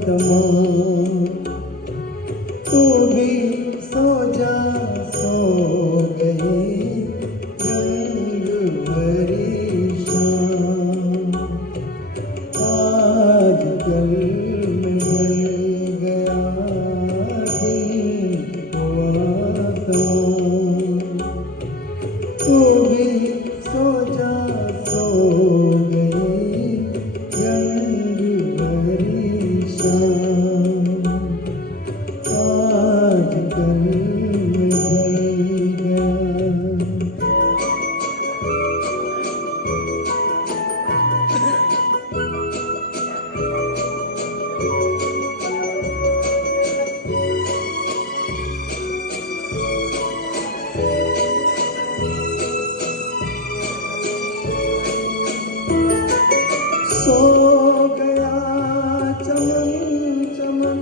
तमाम। तू भी सो जा, सो गई रंग भरी शाम। आज कल में ढल गया दिन हुआ तमाम। तू भी सो जा, सो गई रंग भरी शाम। आज कल में ढल गया। सो गया चमन चमन,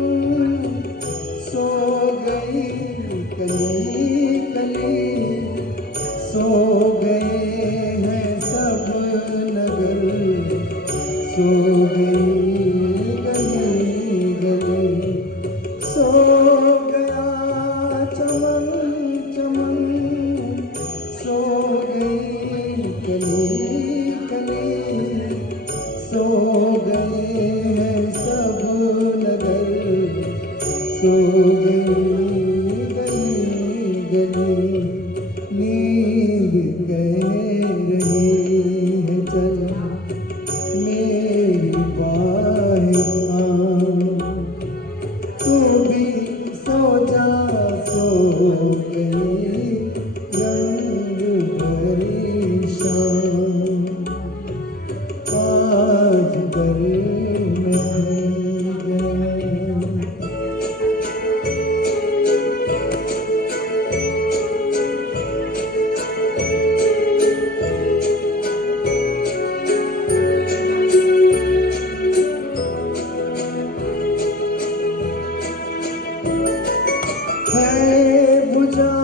सो गई कली कली, सो गए हैं सब नगर, सो गई गली गली। सो गया चमन चमन, सो गई कली कली, सो गए हैं सब नगर, सो गई गली गली। नींद कह रही है चल मेरी बाहें थाम। तू भी सो जा, सो गई रंग भरी शाम। आज घर में गया। है बुझा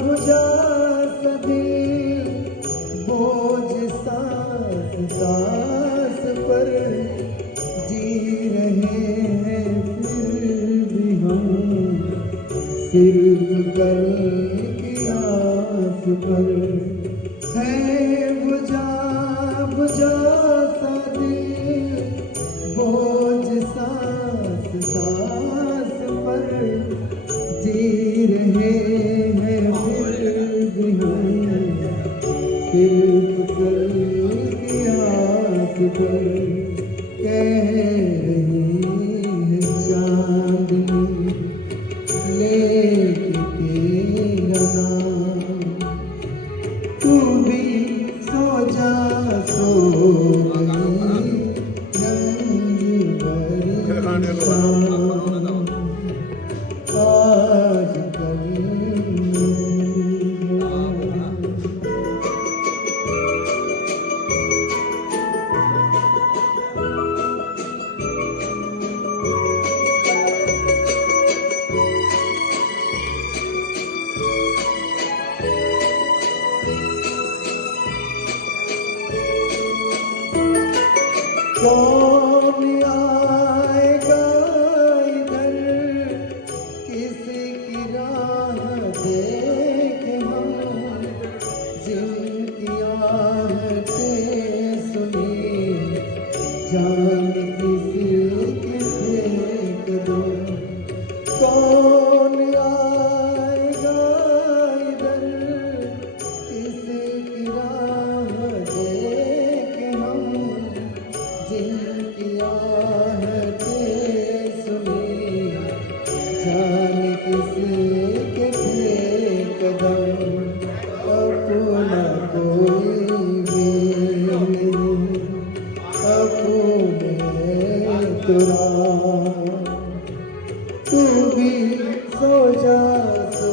बुझा सा दिल, बोझ सांस सांस पर, जी रहे हैं फिर भी हम सिर्फ कल की आस पर। है बुझा बुझा सा दिल, बोझ सांस सांस पर, जी रहे हैं फिर भी हम सिर्फ कल की आस पर। कह रही है चांदनी लेके तेरा नाम। तू भी सो जा, सो गई रंग भरी शाम। आज कल कौन आएगा इधर, किसकी राह देखे हम, जिनकी आहटें सुनी जान किसी की फेंक दो। कौन आएगा इधर, किसकी राह देखे हम, जिनकी आहटें सुनी जान किसके थे कदम। अपना कोई भी नहीं, अपने तुरा। तू भी सो जा, सो